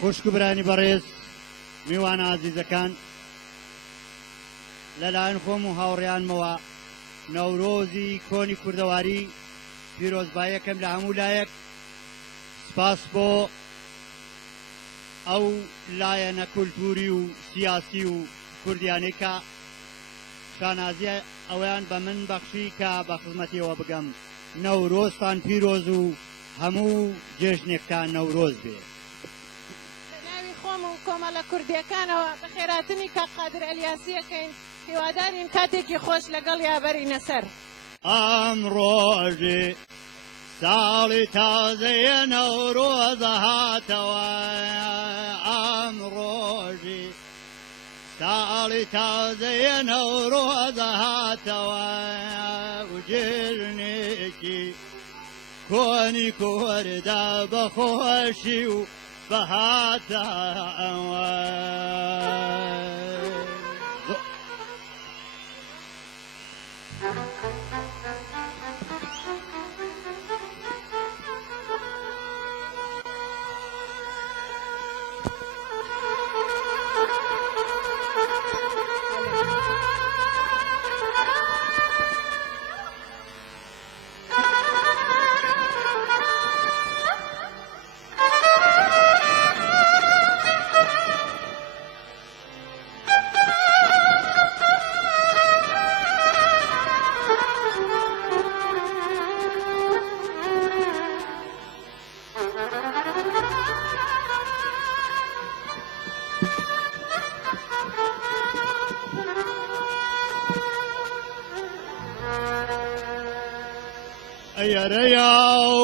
خوشک و برانی بەڕێز میوانە عەزیزەکان لەلایەن خۆم و هاوڕێیانمەوە نەورۆزی کۆنی کوردەواری پیرۆزباییەکەم لە هەموو لایەک سپاس بۆ ئەو لایەنە کولتوری و سیاسی و کوردیانەی کە شانازیە ئەویان بە من بەخشی کە بە خزمەتیەوە بگەم نەورۆزتان پیرۆز و هەموو جێژنێکتان نەورۆز بێ. خۆم و کۆمەڵە کوردیەکانەوە بە خێراتنی کاک قادر ئەلیاسیەکەین هیوادارین کاتێکی خۆش لەگەڵ یابەرینە سەر. ئەم ڕۆژێ ساڵی تازەیە نەورۆزە هاتەوە، ئەم ڕۆژێ ساڵی تازەیە نەورۆزە هاتەوە و جێژنێکی کۆنی کوردە بەخۆشی و بەهاتە ئەوە. يا ريا